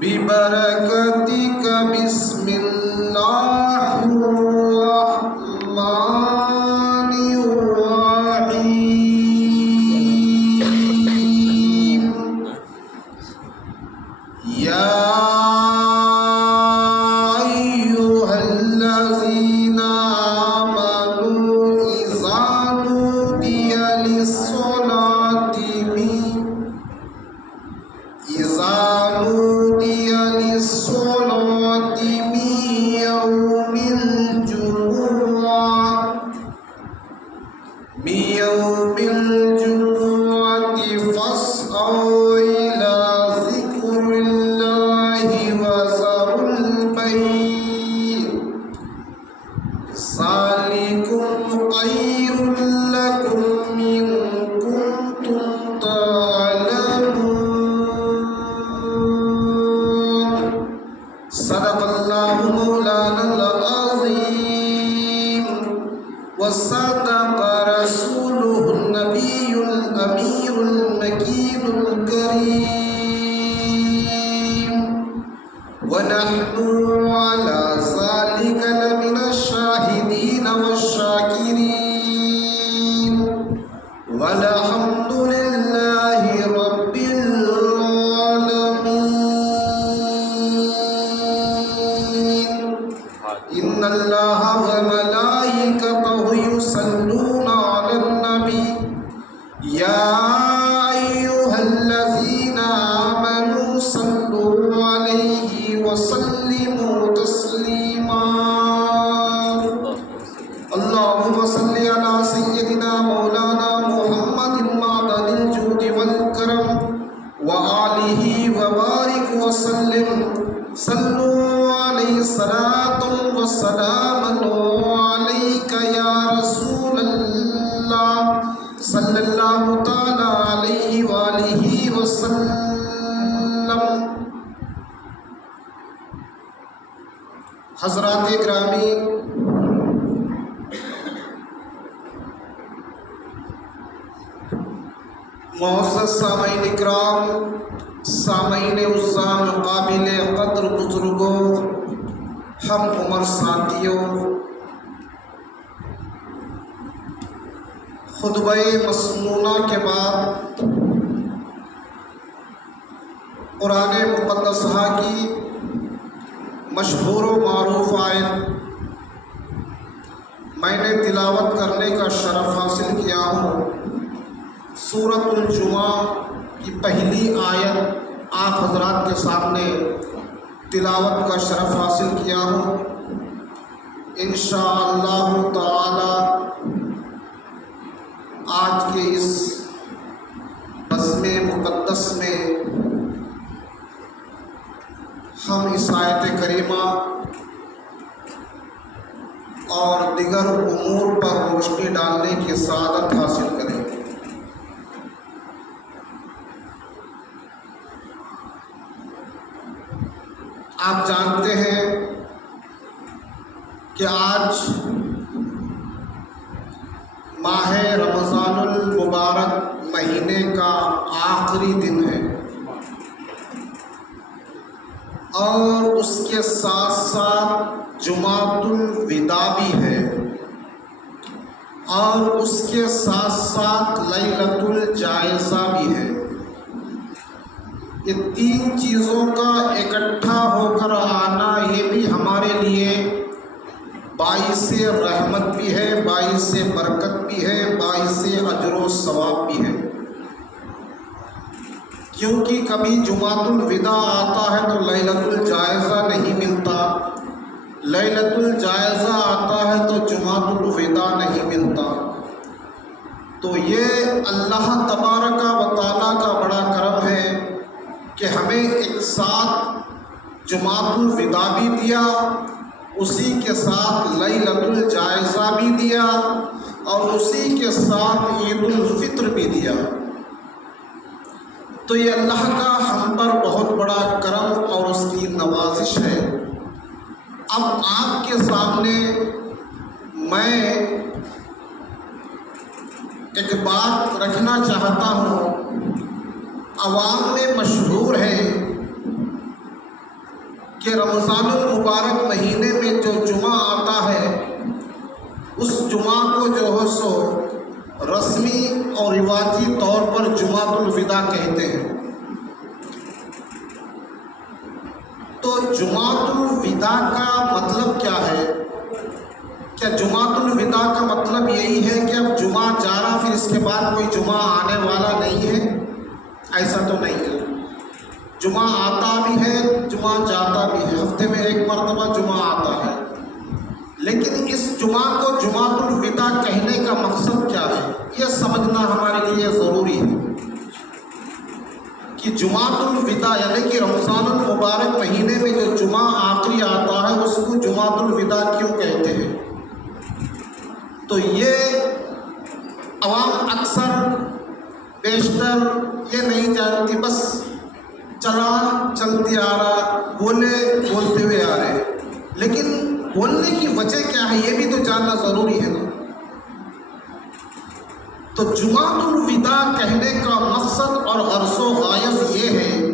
ببركتك بسم الله الرحمن الرحيم يا أيها الذين آمنوا إذا نودي للصلاة من يوم الجمعة فاسعوا إلى ذكر الله وذروا البيع ذلكم خير لكم إن كنتم تعلمون صدق الله مولانا العظيم وصدق رسوله النبي الأمير المكين الكريم ونحن على ذلك لمن الشاهدين والشاكرين والحمد لله رب العالمين إن الله وملائكته يصلون على النبي يا أيها الذين آمنوا صلوا عليه وسلموا تسليما اللهم صل على سيدنا مولانا محمد معدن الجود والكرم وآله وبارك وسلم صلوا عليه صلاة وسلام عليك يا رسول الله صلی اللہ تعالی علیہ وآلہ وسلم۔ حضرات گرامی، معزز سامعین اکرام، سامعین عزام، قابل قدر بزرگوں، ہم عمر ساتھیوں، خطبہ مسنونہ کے بعد قرآن مقدسہ کی مشہور و معروف آیت میں نے تلاوت کرنے کا شرف حاصل کیا ہوں۔ سورۃ الجمعہ کی پہلی آیت آپ حضرات کے سامنے تلاوت کا شرف حاصل کیا ہوں۔ انشاءاللہ تعالی آج کے اس بزم مقدس میں ہم اس آیت کریمہ اور دیگر امور پر روشنی ڈالنے کی سعادت حاصل کریں گے۔ آپ جانتے ہیں کہ آج ماہ رمضان المبارک مہینے کا آخری دن ہے، اور اس کے ساتھ ساتھ جمعۃ الوداع بھی ہے، اور اس کے ساتھ ساتھ لیلۃ الجائزہ بھی ہے۔ یہ تین چیزوں کا اکٹھا ہو کر آنا یہ بھی ہمارے لیے باعث رحمت بھی ہے، باعث برکت بھی ہے، باعث اجر و ثواب بھی ہے۔ کیونکہ کبھی جمعۃ الوداع آتا ہے تو لیلۃ الجائزہ نہیں ملتا، لیلۃ الجائزہ آتا ہے تو جمعۃ الوداع نہیں ملتا۔ تو یہ اللہ تبارک و تعالیٰ کا بڑا کرم ہے کہ ہمیں ایک ساتھ جمعۃ الوداع بھی دیا، اسی کے ساتھ لیلۃ الجائزہ بھی دیا، اور اسی کے ساتھ عید الفطر بھی دیا۔ تو یہ اللہ کا ہم پر بہت بڑا کرم اور اس کی نوازش ہے۔ اب آپ کے سامنے میں ایک بات رکھنا چاہتا ہوں عوام میں مشہور ہے کہ رمضان المبارک مہینے میں جو جمعہ آتا ہے اس جمعہ کو جو ہے سو رسمی اور رواجی طور پر جمعۃ الوداع کہتے ہیں۔ تو جمعۃ الوداع کا مطلب کیا ہے؟ کیا جمعۃ الوداع کا مطلب یہی ہے کہ اب جمعہ جا رہا پھر اس کے بعد کوئی جمعہ آنے والا نہیں ہے؟ ایسا تو نہیں ہے۔ جمعہ آتا بھی ہے، جمعہ جاتا بھی ہے، ہفتے میں ایک مرتبہ جمعہ آتا ہے، لیکن اس جمعہ کو جمعۃ الوداع کہنے کا مقصد کیا ہے یہ سمجھنا ہمارے لیے ضروری ہے کہ جمعۃ الوداع یعنی کہ رمضان المبارک مہینے میں جو جمعہ آخری آتا ہے اس کو جمعۃ الوداع کیوں کہتے ہیں۔ تو یہ عوام اکثر بیشتر یہ نہیں جانتی، بس چلتے آ رہا، بولتے ہوئے آ رہے، لیکن بولنے کی وجہ کیا ہے یہ بھی تو جاننا ضروری ہے نا۔ تو جمعۃ الوداع کہنے کا مقصد اور غرض و غایت یہ ہے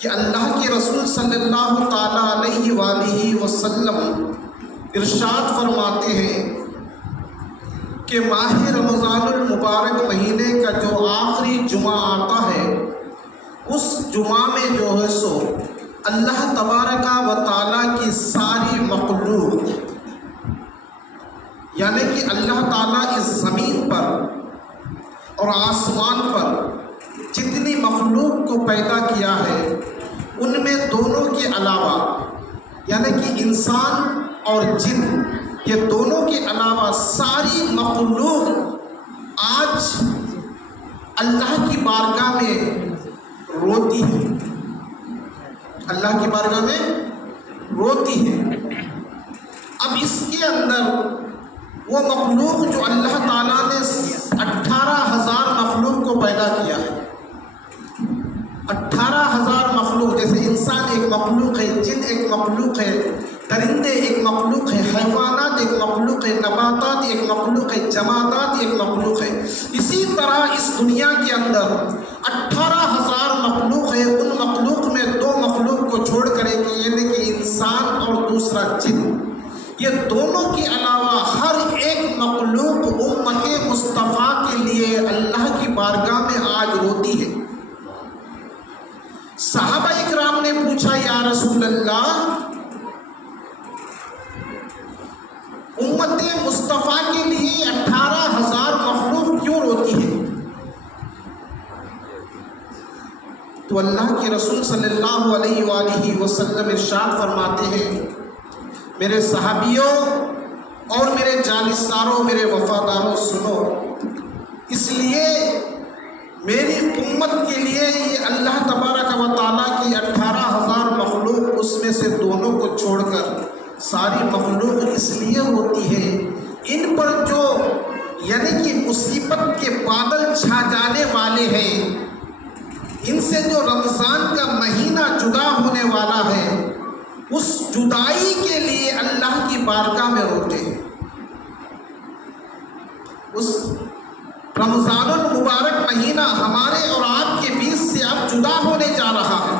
کہ اللہ کے رسول صلی اللہ تعالیٰ علیہ وآلہ وسلم ارشاد فرماتے ہیں کہ ماہ رمضان المبارک مہینے کا جو آخری جمعہ آتا ہے اس جمعہ میں جو ہے سو اللہ تبارک و تعالیٰ کی ساری مخلوق یعنی کہ اللہ تعالیٰ اس زمین پر اور آسمان پر جتنی مخلوق کو پیدا کیا ہے ان میں دونوں کے علاوہ یعنی کہ انسان اور جن یہ دونوں کے علاوہ ساری مخلوق آج اللہ کی بارگاہ میں روتی ہے، اللہ کی بارگاہ میں روتی ہے۔ اب اس کے اندر وہ مخلوق جو اللہ تعالیٰ نے 18,000 مخلوق کو پیدا کیا ہے، 18,000 مخلوق، جیسے انسان ایک مخلوق ہے، جن ایک مخلوق ہے، درندے ایک مخلوق ہے، حیوانات ایک مخلوق ہے، نباتات ایک مخلوق ہے، جمادات ایک مخلوق ہے، اسی طرح اس دنیا کے اندر 18,000 مخلوق ہے۔ ان مخلوق میں دو مخلوق کو چھوڑ کر یعنی کہ انسان اور دوسرا جن، یہ دونوں کے علاوہ ہر ایک مخلوق امت مصطفیٰ کے لیے اللہ کی بارگاہ میں آج روتی ہے۔ صحابہ اکرام نے پوچھا یا رسول اللہ امت مصطفیٰ کے لیے 18,000 مخلوق کیوں روتی ہے؟ تو اللہ کے رسول صلی اللہ علیہ وآلہ وسلم ارشاد فرماتے ہیں میرے صحابیوں اور میرے جانشینوں، میرے وفاداروں سنو، اس لیے میری امت کے لیے یہ اللہ تبارک و تعالیٰ کی 18,000 مخلوق اس میں سے دونوں کو چھوڑ کر ساری مخلوق اس لیے ہوتی ہے ان پر جو یعنی کہ مصیبت کے بادل چھا جانے والے ہیں، ان سے جو رمضان کا مہینہ جدا ہونے والا ہے اس جدائی کے لیے اللہ کی بارگاہ میں روتے ہیں۔ اس رمضان المبارک مہینہ ہمارے اور آپ کے بیچ سے اب جدا ہونے جا رہا ہے،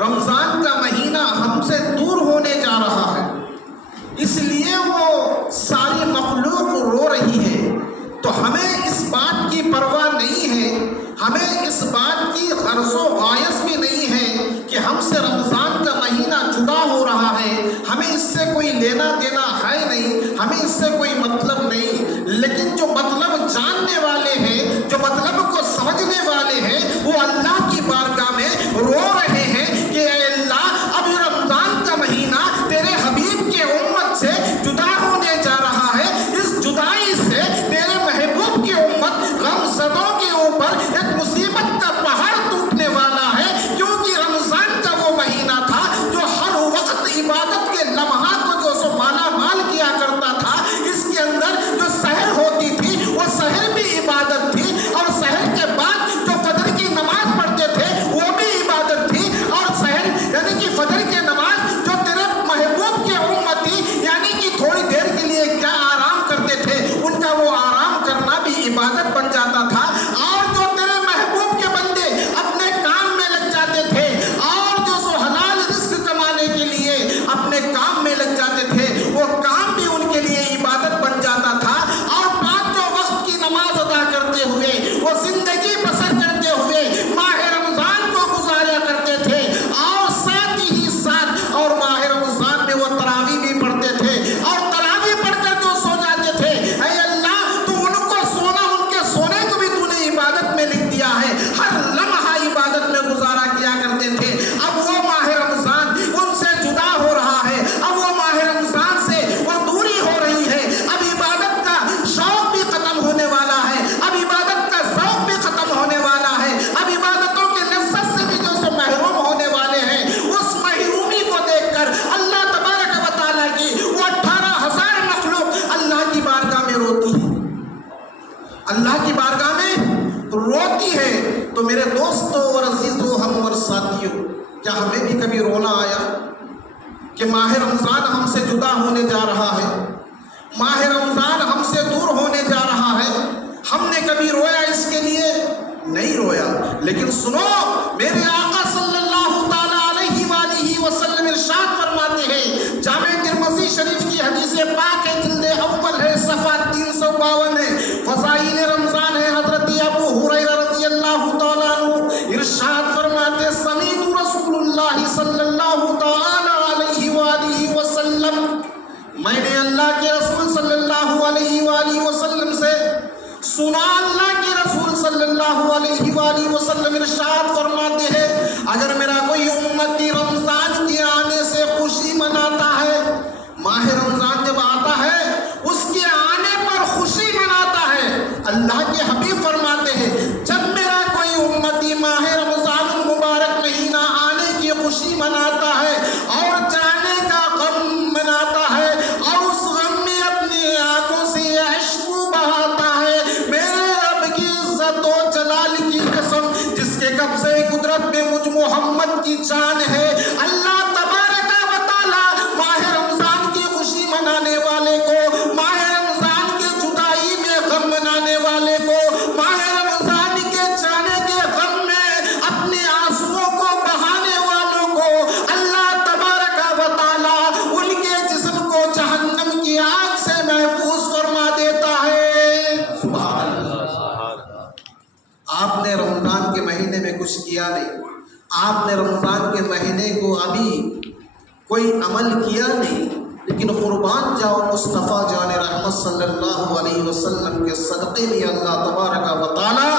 رمضان کا مہینہ ہم سے دور ہونے جا رہا ہے، اس لیے وہ ساری مخلوق رو رہی ہے۔ تو ہمیں اس بات کی پرواہ نہیں ہے، ہمیں اس بات کی غرض و غایت بھی نہیں ہے کہ ہم سے رمضان کا مہینہ جدا ہو رہا ہے، ہمیں اس سے کوئی لینا دینا ہے نہیں، ہمیں اس سے کوئی مطلب نہیں، لیکن جو مطلب جاننے والے ہیں، جو مطلب کو سمجھنے والے ہیں، وہ اللہ کی بارگاہ میں رو رہے ہیں کہ اے اللہ اب رمضان کا مہینہ تیرے حبیب کے امت سے جدا ہونے جا رہا ہے، اس جدائی سے تیرے محبوب کی امت غم زدوں کے اوپر ایک مصیبت کا پہاڑ ٹوٹنے والا ہے، کیونکہ رمضان کا وہ مہینہ تھا جو ہر وقت عبادت کے لمحات کو جو سو مالا مال کیا کرتا تھا، اس کے اندر جو سحر ہوتی تھی وہ سحر بھی عبادت اور عزیزو ہم اور ساتھیوں، کیا ہمیں بھی کبھی رونا آیا کہ ماہ رمضان ہم سے جدا ہونے جا رہا ہے، ماہ رمضان ہم سے دور ہونے جا رہا ہے؟ ہم نے کبھی رویا اس کے لیے؟ نہیں رویا۔ لیکن سنو، میرے آقا صلی اللہ تعالیٰ علیہ وآلہ وسلم ارشاد فرماتے ہیں، جامع ترمذی شریف کی حدیث پاک ہے، جلد اول ہے، صفحہ 352 ہے، فضائل رمضان ہے۔ حضرت ابو ہریرہ رضی اللہ تعالیٰ عنہ ارشاد فرماتے، سمیعت رسول اللہ صلی اللہ تعالیٰ علیہ وآلہ وسلم، میں نے اللہ کے رسول صلی اللہ علیہ وآلہ وسلم سے سنا، اللہ کے رسول صلی اللہ علیہ وآلہ وسلم ارشاد فرماتے ہیں، اگر میرا کوئی امتی رمضان کے آنے سے خوشی مناتا ہے، ماہ رمضان جب آتا ہے اس کے آنے پر خوشی مناتا ہے، اللہ کے حبیب فرماتے ہیں جب میرا کوئی امتی ماہ رمضان المبارک مہینہ آنے کی خوشی مناتا ہے اور جانے کا غم مناتا ہے اور اس غم میں اپنی آنکھوں سے اشک بہاتا ہے، میرے رب کی عزت و جلال کی قسم جس کے قبضے قدرت میں مجھ محمد کی جان ہے، اللہ تبارک و تعالی ماہ رمضان کی خوشی منانے والے کو، ماہ رمضان کے جدائی میں غم منانے والے کو، ماہ رمضان کے جانے کے غم میں اپنے آنسوؤں کو بہانے والوں کو، اللہ تبارک و تعالی ان کے جسم کو جہنم کی آگ سے محفوظ فرما دیتا ہے۔ سبحان اللہ۔ آپ نے رمضان کے مہینے میں کچھ کیا نہیں، آپ نے رمضان کے مہینے کو ابھی کوئی عمل کیا نہیں، لیکن قربان جاؤ مصطفیٰ جان رحمت صلی اللہ علیہ وسلم کے صدقے میں اللہ تبارک و تعالی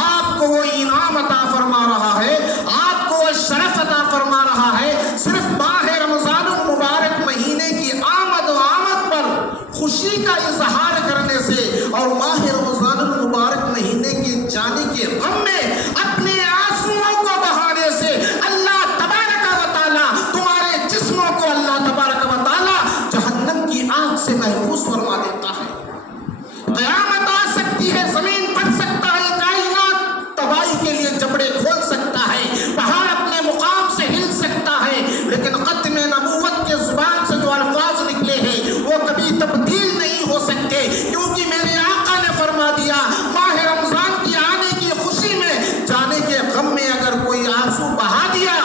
آپ کو وہ انعام عطا فرما رہا ہے، آپ کو وہ شرف عطا فرما رہا ہے، صرف ماہ رمضان المبارک مہینے کی آمد و آمد پر خوشی کا اظہار کرنے سے اور ماہ رمضان المبارک مہینے کے جانے کے غم میں اپنے آنسوؤں کو بہانے سے اللہ تبارک و تعالی تمہارے جسموں کو اللہ تبارک و تعالی جہنم کی آگ سے محفوظ فرما دیتا ہے۔ قیامت آ سکتی ہے، زمین پھٹ سکتا ہے، کائنات تباہی کے لیے جبڑے کھول سکتا ہے، پہاڑ اپنے مقام سے ہل سکتا ہے، لیکن ختم نبوت کے زبان سے جو الفاظ نکلے ہیں وہ کبھی تبدیل نہیں ہو سکتے، کیونکہ میرے آقا نے فرما دیا ماہ رمضان کی آنے کی خوشی میں جانے کے غم میں اگر کوئی آنسو بہا دیا،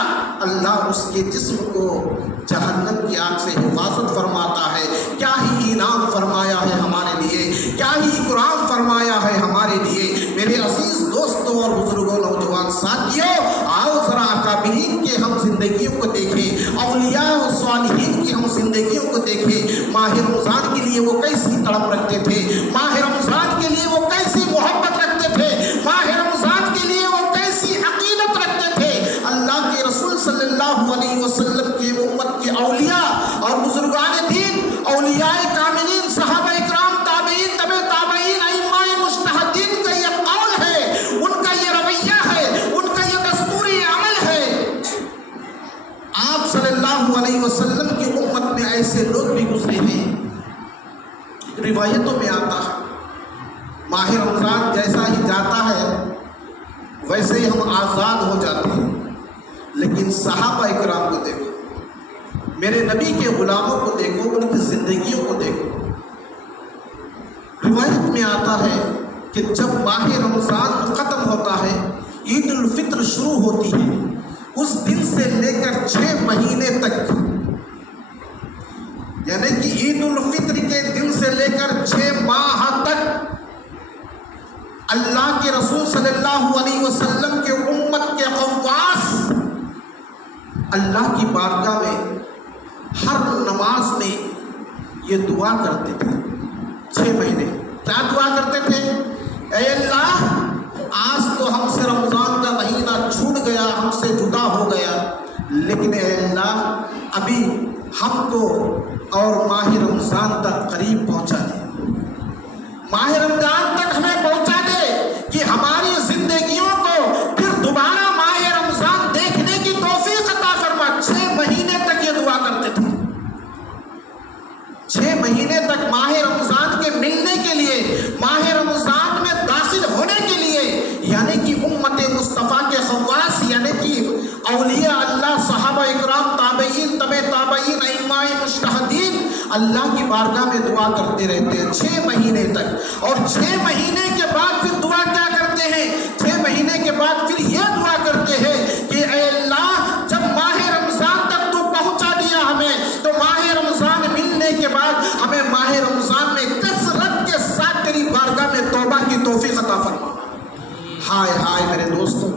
اللہ اس کے جسم کو جہنم کی آگ سے حفاظت فرماتا ہے۔ کیا ہی انعام فرمایا ہے ہمارے لیے، کیا ہی اکرام فرمایا ہے ہمارے لیے۔ میرے عزیز دوستوں اور بزرگوں، نوجوان ساتھیوں، آؤ ذرا اکابرین کے ہم زندگیوں کو دیکھیں، اولیاء و صالحین کی ہم زندگیوں کو دیکھیں۔ ماہ رمضان کے لیے وہ کیسی تڑپ رکھتے تھے، ماہ رمضان کے لیے وہ کیسی محبت رکھتے تھے، ماہ رمضان کے لیے وہ کیسی عقیدت رکھتے تھے۔ اللہ کے رسول صلی اللہ علیہ وسلم کی امت کے اولیاء اور بزرگان دین، اولیاء کاملین، صحابہ اکرام، تابعین، تبع تابعین، ائمہ مجتہدین کا یہ قول ہے، ان کا یہ رویہ ہے، ان کا یہ دستوری عمل ہے۔ آپ صلی اللہ علیہ وسلم کی امت میں ایسے لوگ بھی گزرے ہیں، روایتوں میں آتا ہے ماہ رمضان جیسا ہی جاتا ہے ویسے ہی ہم آزاد ہو جاتے ہیں، لیکن صحابہ اکرام کو دیکھو، میرے نبی کے غلاموں کو دیکھو، ان کی زندگیوں کو دیکھو۔ روایت میں آتا ہے کہ جب ماہ رمضان ختم ہوتا ہے، عید الفطر شروع ہوتی ہے، اس دن سے لے کر 6 مہینے تک، یعنی کہ عید الفطر کے دن سے لے کر 6 ماہ تک اللہ کے رسول صلی اللہ علیہ وسلم کے امت کے خواص اللہ کی بارگاہ میں ہر نماز میں یہ دعا کرتے تھے۔ 6 مہینے کیا دعا کرتے تھے؟ اے اللہ، آج تو ہم سے رمضان کا مہینہ چھوٹ گیا، ہم سے جدا ہو گیا، لیکن اے اللہ ابھی ہم کو اور ماہ رمضان تک قریب پہنچا دے، ماہ رمضان تک ہمیں پہنچا دے کہ ہماری زندگیوں کو پھر دوبارہ ماہ رمضان دیکھنے کی توفیق عطا فرما۔ 6 مہینے تک یہ دعا کرتے تھے، 6 مہینے تک ماہ رمضان کے ملنے کے لیے، ماہ رمضان میں داخل ہونے کے لیے، یعنی کہ امت مصطفیٰ کے خواص حکیم اولیاء اللہ صحابہ اکرام تابعین تبع تابعین ائمہ مجتہدین اللہ کی بارگاہ میں دعا کرتے رہتے ہیں 6 مہینے تک، اور 6 مہینے کے بعد پھر دعا کیا کرتے ہیں؟ 6 مہینے کے بعد پھر یہ دعا کرتے ہیں کہ اے اللہ جب ماہ رمضان تک تو پہنچا دیا ہمیں، تو ماہ رمضان ملنے کے بعد ہمیں ماہ رمضان میں کثرت کے ساتھ تیری بارگاہ میں توبہ کی توفیق عطا فرما۔ ہائے ہائے میرے دوستوں،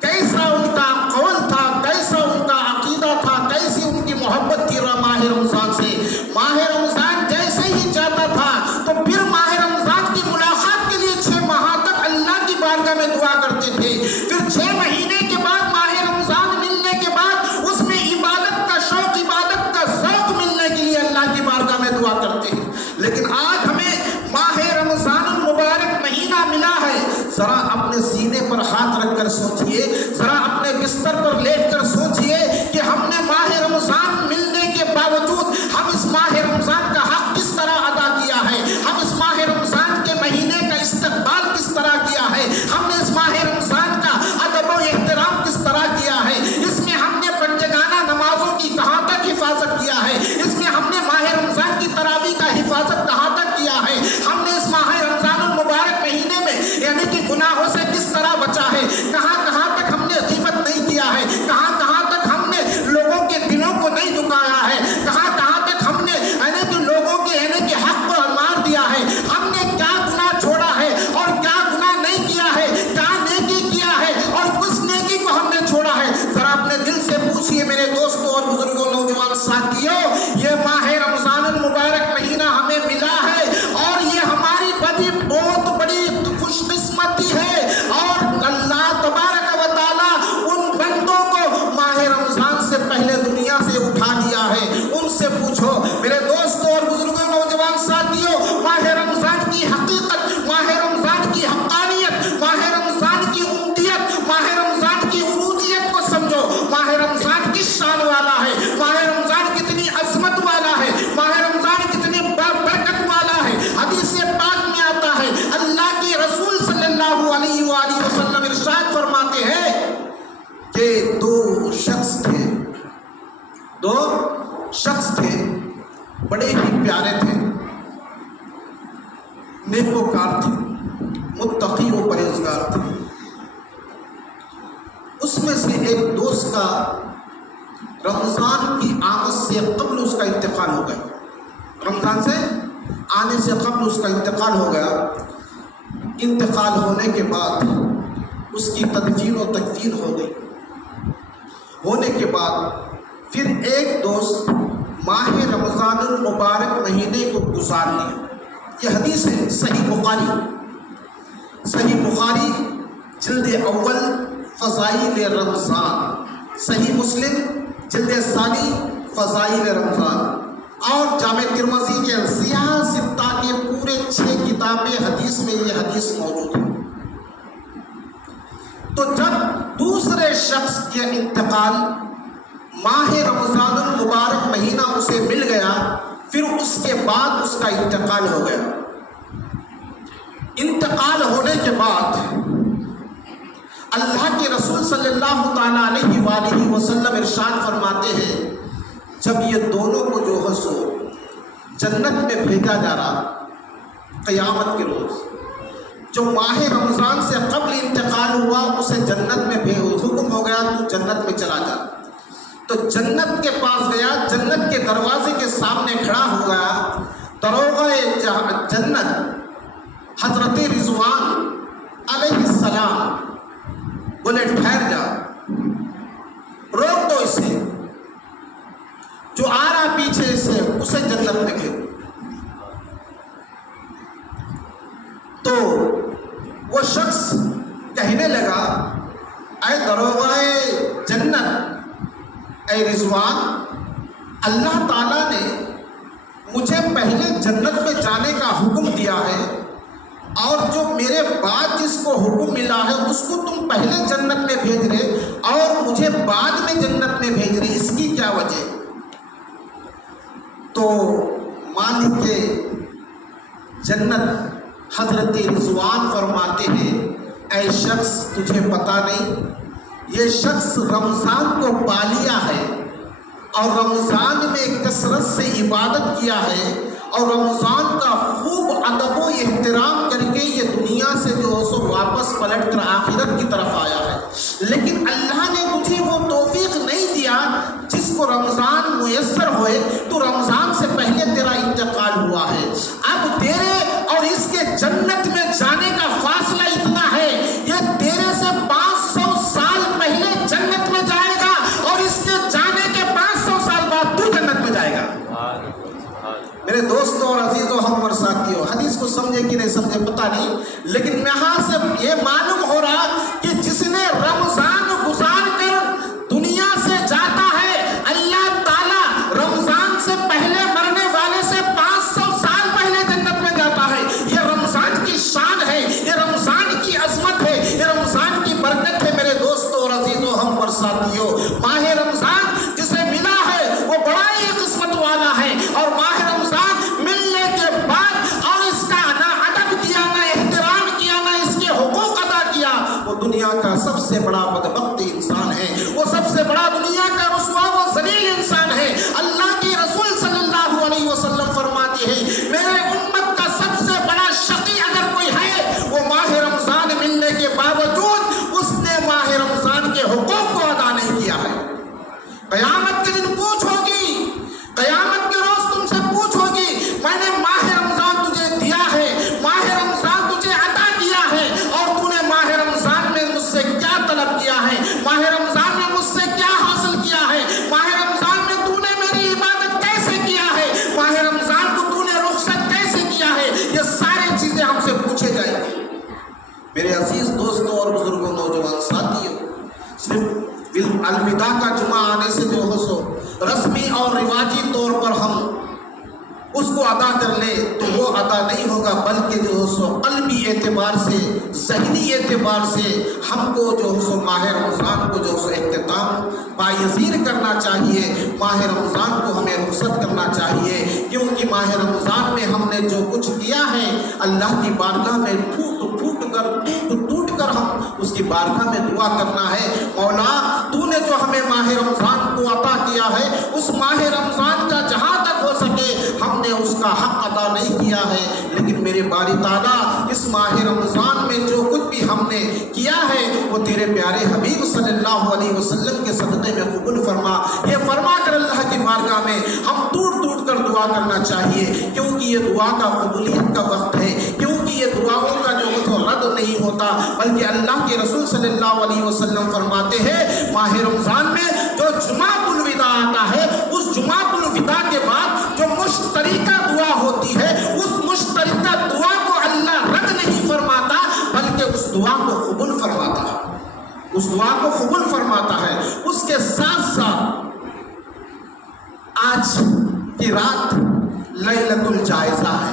کیسا ان کا قول تھا، کیسا ان کا عقیدہ تھا، کیسی ان کی محبت تھی ماہ رمضان سے۔ ماہ رمضان جیسے ہی جاتا تھا تو پھر ماہ رمضان کی ملاقات کے لیے 6 ماہ تک اللہ کی بارگاہ میں دعا کرتے تھے۔ پھر 6 مہینے کے بعد ماہ رمضان ملنے کے بعد اس میں عبادت کا شوق، عبادت کا ذوق ملنے کے لیے اللہ کی بارگاہ میں دعا کرتے ہیں۔ لیکن آج ہمیں ماہ رمضان المبارک مہینہ ملا ہے، ذرا اپنے سینے پر ہاتھ رکھ کر سوچئے، ذرا اپنے بستر پر لیٹ کر سوچئے کہ ہم نے ماہ رمضان ملنے کے باوجود ہم اس ماہ رمضان کا حق کس طرح ادا کیا ہے، ہم اس ماہ رمضان کے مہینے کا استقبال کس طرح کیا ہے، ہم نے اس ماہ رمضان کا ادب و احترام کس طرح کیا ہے، اس میں ہم نے پنجگانہ نمازوں کی کہاں تک حفاظت کیا ہے، اس میں ہم نے ماہ رمضان کی تراویح کا حفاظت کہاں تک کیا ہے، ہم نے اس ماہ رمضان المبارک مہینے میں یعنی کہ گناہوں سے کس طرح بچا ہے، کہاں کہاں تک ہم نے غیبت نہیں کیا ہے، کہاں کہاں تک ہم نے لوگوں کے دلوں کو نہیں دکھایا ہے، کہاں کہاں تک ہم نے یعنی کہ لوگوں کے یعنی کہ حق کو مار دیا ہے، ہم نے کیا گناہ چھوڑا ہے اور کیا گناہ نہیں کیا ہے، کیا نیکی کیا ہے اور کس نیکی کو ہم نے چھوڑا ہے۔ ذرا اپنے دل سے پوچھئے میرے دوستوں اور بزرگوں، نوجوان ساتھیوں، یہ ماہ رمضان المبارک مہینہ ہمیں ملا ہے اور یہ ہماری بہت بڑی خوش قسمتی ہے، اور اللہ تبارک و تعالیٰ ان بندوں کو ماہ رمضان سے پہلے دنیا سے اٹھا دیا ہے۔ ان سے پوچھو میرے دوستوں اور بزرگوں، نوجوان ساتھیوں، ماہ رمضان کی حقیقت، ماہ رمضان کی حقانیت، ماہ رمضان کی عمدیت، ماہ رمضان کی عروجیت کو سمجھو۔ ماہ رمضان کس شان والا ہے، ماہ رمضان کتنی عظمت والا ہے، ماہ رمضان کتنی برکت والا ہے۔ حدیث پاک میں آتا ہے، اللہ کے رسول صلی اللہ علیہ وآلہ وسلم ارشاد فرماتے ہیں کہ 2 شخص تھے بڑے ہی پیارے تھے، نیکوکار تھے، متقی و پرہیزگار تھے۔ اس میں سے ایک دوست کا رمضان کی آمد سے قبل اس کا انتقال ہو گیا، رمضان سے آنے سے قبل اس کا انتقال ہو گیا۔ انتقال ہونے کے بعد اس کی تدفین و تکفین ہو گئی۔ ہونے کے بعد پھر ایک دوست ماہ رمضان المبارک مہینے کو گزار لیا۔ یہ حدیث ہے صحیح بخاری جلد اول فضائل رمضان، صحیح مسلم جلد ثانی فضائل رمضان، اور جامع ترمذی کے سیاہ ستہ کے پورے 6 کتابیں حدیث میں یہ حدیث موجود ہے۔ تو جب دوسرے شخص کے انتقال ماہ رمضان المبارک مہینہ اسے مل گیا، پھر اس کے بعد اس کا انتقال ہو گیا۔ انتقال ہونے کے بعد اللہ کے رسول صلی اللہ تعالیٰ علیہ وآلہ وسلم ارشاد فرماتے ہیں، جب یہ دونوں کو جو ہے سو جنت میں بھیجا جا رہا قیامت کے روز، جو ماہ رمضان سے قبل انتقال ہوا اسے جنت میں حکم ہو گیا تو جنت میں چلا جا، تو جنت کے پاس گیا، جنت کے دروازے کے سامنے کھڑا ہو گیا، دروغہ جنت حضرت رضوان علیہ السلام بولے ٹھہر جا، روک دو اسے، جو آ رہا پیچھے سے اسے جنت میں بھیجو۔ تو وہ شخص کہنے لگا، اے دروغہ جنت، اے رضوان، اللہ تعالیٰ نے مجھے پہلے جنت میں جانے کا حکم دیا ہے، اور جو میرے بعد جس کو حکم ملا ہے اس کو تم پہلے جنت میں بھیج رہے اور مجھے بعد میں جنت میں بھیج رہے، اس کی کیا وجہ؟ تو مالک جنت حضرت رضوان فرماتے ہیں، اے شخص تجھے پتہ نہیں یہ شخص رمضان کو پا لیا ہے اور رمضان میں کثرت سے عبادت کیا ہے اور رمضان کا خوب ادب و احترام کر کے یہ دنیا سے جو ہے سو واپس پلٹ کر آخرت کی طرف آیا ہے، لیکن اللہ نے مجھے وہ توفیق نہیں دیا جس کو رمضان میسر ہوئے، تو رمضان سے پہلے تیرا انتقال ہوا ہے، اب تیرے اور اس کے جنت میں جانے کا فاصلہ اتنا ہے، یہ تیرے سے 500 سال پہلے جنت میں جائے گا اور اس کے جانے کے 500 سال بعد تو جنت میں جائے گا۔ میرے دوستوں اور عزیزوں، ہم اور ساتھیوں، حدیث کو سمجھے کہ نہیں سمجھے پتہ نہیں، لیکن یہاں سے یہ معلوم ہو رہا کہ جس نے رمضان گزار کر دنیا سے جاتا ہے، اللہ تعالیٰ رمضان سے پہلے مرنے والے سے 500 سال پہلے جنت میں جاتا ہے۔ یہ رمضان کی شان ہے، یہ رمضان کی عظمت ہے، یہ رمضان کی برکت ہے۔ میرے دوستوں اور عزیزوں، ہم اور ساتھیوں، ماہ رمضان جسے ملا ہے وہ بڑا ہی قسمت والا ہے، اور ماہ رمضان ملنے کے بعد اور اس کا نہ ادب کیا، نہ احترام کیا، نہ اس کے حقوق ادا کیا، وہ دنیا کا سب سے بڑا بدبخت انسان ہے، وہ سب سے بڑا دنیا کا رسوا و ذلیل انسان ہے۔ اللہ کے رسول صلی اللہ علیہ وسلم فرماتے ہیں، میرے امت کا سب سے بڑا شقی اگر کوئی ہے وہ ماہ رمضان ملنے کے باوجود اس نے ماہ رمضان کے حقوق کو ادا نہیں کیا ہے۔ قیامت کے دن پوچھ ہوگی، قیامت کے روز تم سے پوچھ ہوگی، میں نے ماہ رمضان تجھے دیا ہے، ماہ رمضان تجھے عطا کیا ہے، اور تو نے ماہ رمضان میں مجھ سے کیا طلب کیا ہے، ماہ رمضان میں مجھ سے کیا حاصل کیا ہے، ماہ رمضان میں تو نے میری عبادت کیسے کیا ہے، ماہ رمضان کو تو نے رخصت کیسے کیا ہے، یہ ساری چیزیں ہم سے پوچھے جائیں گی۔ میرے عزیز دوستوں اور بزرگوں، نوجوان ساتھیوں، صرف الوداع کا جمعہ آنے سے جو ہو سو رسمی اور رواجی طور پر ہم اس کو ادا کر لیں تو وہ ادا نہیں ہوگا، بلکہ جو ہو سو قلبی اعتبار سے، ذہنی اعتبار سے ہم کو جو ہو سو ماہ رمضان کو جو ہو سو اختتام پایزیر کرنا چاہیے، ماہ رمضان کو ہمیں رخصت کرنا چاہیے، کیونکہ ماہ رمضان میں ہم نے جو کچھ کیا ہے اللہ کی بارگاہ میں ٹوٹ کر ہم اس کی بارگاہ میں دعا کرنا ہے، مولا تو نے جو ہمیں ماہ رمضان کو عطا کیا ہے، اس ماہ رمضان کا جہاں تک ہو سکے ہم نے اس کا حق ادا نہیں کیا ہے، لیکن میرے باری تعالیٰ اس ماہ رمضان میں جو کچھ بھی ہم نے کیا ہے وہ تیرے پیارے حبیب صلی اللہ علیہ وسلم کے صدقے میں قبول فرما۔ یہ فرما کر اللہ کی بارگاہ میں ہم ٹوٹ کر دعا کرنا چاہیے، کیونکہ یہ دعا کا قبولیت کا وقت ہے، کیونکہ یہ دعاؤں کا جو رد نہیں ہوتا، بلکہ اللہ کے رسول صلی اللہ علیہ وسلم فرماتے ہیں ماہ رمضان میں جو جمعۃ الوداع آتا ہے، اس جمعۃ الوداع کے بعد جو مشترکہ دعا ہوتی ہے، اس مشترکہ دعا کو اللہ رد نہیں فرماتا، بلکہ اس دعا کو قبول فرماتا ہے، اس دعا کو قبول فرماتا ہے۔ اس کے ساتھ ساتھ آج کی رات لیلۃ الجائزہ ہے۔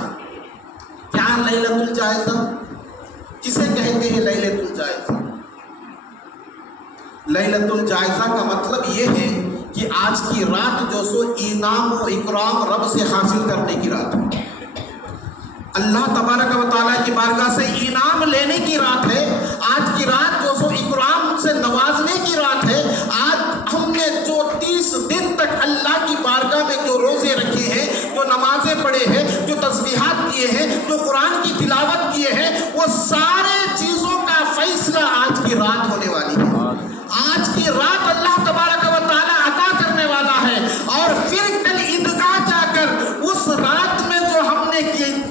کیا لیلۃ الجائزہ؟ کسے کہتے ہیں لیلۃ الجائزہ؟ لیلۃ الجائزہ کا مطلب یہ ہے کہ آج کی رات جو سو انعام و اکرام رب سے حاصل کرنے کی رات ہے، اللہ تبارک و تعالیٰ کی بارگاہ سے انعام لینے کی رات ہے، آج کی رات جو سو اکرام سے نوازنے کی رات ہے۔ آج ہم نے جو 30 دن تک اللہ کی بارگاہ میں جو روزے رکھے ہیں، جو نمازیں پڑھے ہیں، جو تسبیحات کیے ہیں، جو قرآن کی تلاوت کیے ہیں، وہ سارے چیزوں کا فیصلہ آج کی رات ہونے والی ہے۔ آج کی رات اللہ تبارک و تعالیٰ عطا کرنے والا ہے، اور پھر کل عیدگاہ جا کر اس رات میں جو ہم نے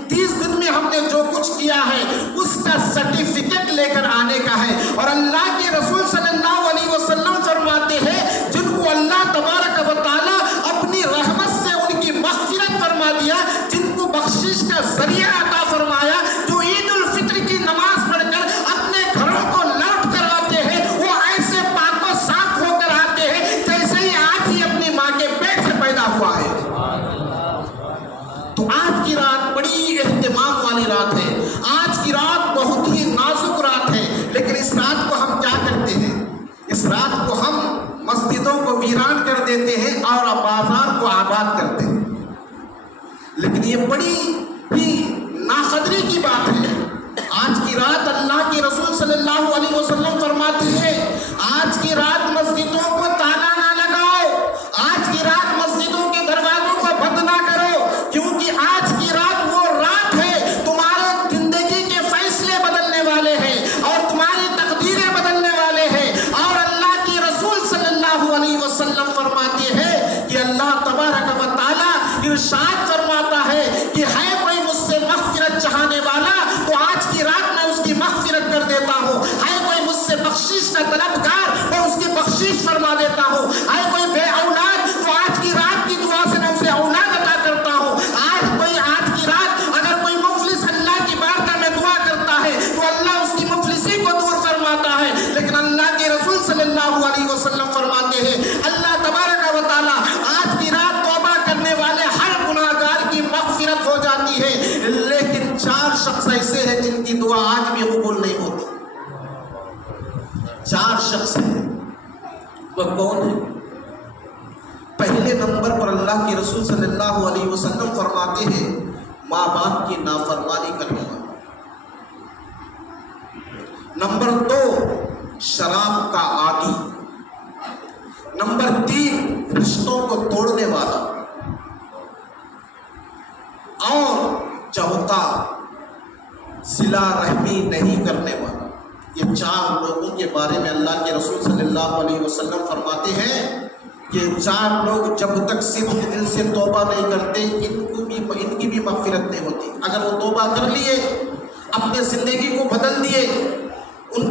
30 دن میں ہم نے جو کچھ کیا ہے اس کا سرٹیفکیٹ لے کر آنے کا ہے۔ اور اللہ کے رسول صلی اللہ علیہ وسلم فرماتے ہیں جن کو اللہ تبارک و تعالیٰ اپنی رحمت سے ان کی مغفرت فرما دیا، جن کو بخشش کا ذریعہ عطا فرمایا، جو عید الفطر کی نماز پڑھ کر اپنے گھروں کو لوٹ کر آتے ہیں، وہ ایسے پاک و صاف ہو کر آتے ہیں جیسے ہی آج ہی اپنی ماں کے پیٹ سے پیدا ہوا ہے۔ تو آج کی رات بڑی اہتمام والی رات ہے، آج کی رات بہت ہی نازک رات ہے، لیکن اس رات کو ہم کیا کرتے ہیں؟ اس رات کو ہم مسجدوں کو ویران کر دیتے ہیں اور بازار کو آباد کرتے ہیں، لیکن یہ بڑی ہی ناقدری کی بات ہے۔ آج کی رات اللہ کے رسول صلی اللہ علیہ وسلم فرماتے ہیں آج کی رات مسجدوں کو تالا نہ لگاؤ، آج کی رات مسجدوں کے دروازوں کو بند نہ کرو، کیونکہ آج کی رات وہ رات ہے تمہارے زندگی کے فیصلے بدلنے والے ہیں اور تمہاری تقدیریں بدلنے والے ہیں۔ اور اللہ کی رسول صلی اللہ علیہ وسلم فرماتے ہیں کہ اللہ تبارک و تعالی ارشاد فرماتا ہے کہ ہے کوئی مجھ سے مغفرت چاہنے والا تو آج کی رات میں اس کی مغفرت کر دیتا ہوں، ہے کوئی مجھ سے بخشش کا طلبگار میں اس کی بخشش فرما دیتا ہوں، ہے کوئی بے اولاد تو آج کی رات کی دعا سے میں اسے اولاد عطا کرتا ہوں، آج کی رات اگر کوئی مفلس اللہ کی بارگاہ میں دعا کرتا ہے تو اللہ اس کی مفلسی کو دور فرماتا ہے۔ لیکن اللہ کے رسول صلی اللہ علیہ وسلم فرماتے ہیں اللہ تبارک و تعالی آج کی رات توبہ کرنے والے ہر گناہگار کی مغفرت ہو جاتی ہے، لیکن 4 شخص ایسے ہیں جن کی دعا آج بھی قبول نہیں ہوتی۔ 4 شخص ہیں، وہ کون ہیں؟ پہلے نمبر پر اللہ کے رسول صلی اللہ علیہ وسلم فرماتے ہیں ماں باپ کی نافرمانی کرنے والا۔ نمبر 2 شراب کا عادی۔ نمبر 3 رشتوں کو توڑنے والا، اور چوتھا صلہ رحمی نہیں کرنے والا۔ یہ 4 لوگوں کے بارے میں اللہ کے رسول صلی اللہ علیہ وسلم فرماتے ہیں کہ 4 لوگ جب تک صدق دل سے توبہ نہیں کرتے ان کی بھی مغفرت نہیں ہوتی۔ اگر وہ توبہ کر لیے، اپنے زندگی کو بدل دیے،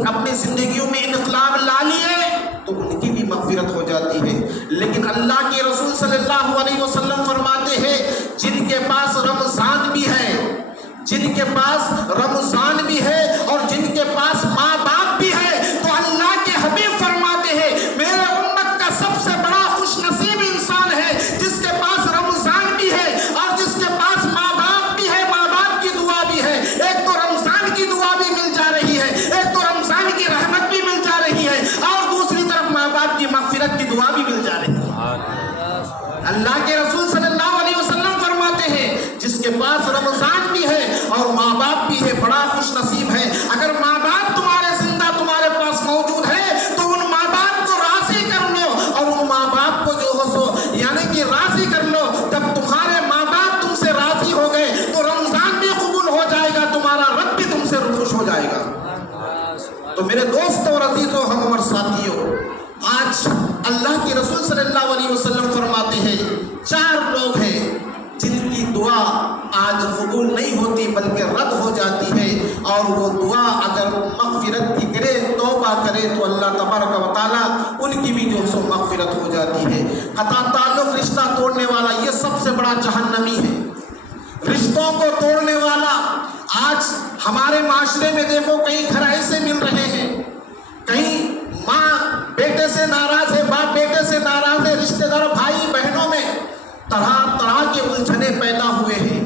اپنی زندگیوں میں انقلاب لا لیے تو ان کی بھی مغفرت ہو جاتی ہے۔ لیکن اللہ کے رسول صلی اللہ علیہ وسلم فرماتے ہیں جن کے پاس رمضان بھی ہے، جن کے پاس رمضان بھی ہے اور جن کے پاس ماں باپ بھی ہے، تو اللہ کے حبیب فرماتے ہیں میرے امت کا سب سے بڑا خوش نصیب انسان ہے جس کے پاس رمضان بھی ہے اور جس کے پاس ماں باپ بھی ہے، ماں باپ کی دعا بھی ہے۔ ایک تو رمضان کی دعا بھی مل جا رہی ہے، ایک تو رمضان کی رحمت بھی مل جا رہی ہے، اور دوسری طرف ماں باپ کی مغفرت کی دعا بھی مل جا رہی ہے۔ اللہ کے رسول صلی اللہ علیہ وسلم فرماتے ہیں جس کے پاس رمضان بھی ہے اور ماں باپ بھی ہے بڑا خوش نصیب ہے۔ اگر ماں باپ تمہارے زندہ تمہارے پاس موجود ہے تو ان ماں باپ کو راضی کر لو، اور ان ماں باپ کو جو ہو سو یعنی کہ راضی کر لو۔ جب تمہارے ماں باپ تم سے راضی ہو گئے تو رمضان بھی قبول ہو جائے گا، تمہارا رب بھی تم سے خوش ہو جائے گا۔ تو میرے دوستوں اور عزیزوں، ہم اور ساتھیوں، آج اللہ کے رسول صلی اللہ علیہ وسلم فرماتے ہیں 4 لوگ ہیں جن کی دعا آج قبول نہیں ہوتی بلکہ رد ہو جاتی ہے، اور وہ دعا اگر مغفرت کی کرے، توبہ کرے تو اللہ تبارک و تعالیٰ ان کی بھی جو سو مغفرت ہو جاتی ہے۔ قطع تعلق رشتہ توڑنے والا یہ سب سے بڑا جہنمی ہے، رشتوں کو توڑنے والا۔ آج ہمارے معاشرے میں دیکھو کئی گھر ایسے مل رہے ہیں، کہیں ماں بیٹے سے ناراض ہے، باپ بیٹے سے ناراض ہے، رشتہ دار بھائی بہنوں میں طرح طرح کے الجھنیں پیدا ہوئے ہیں،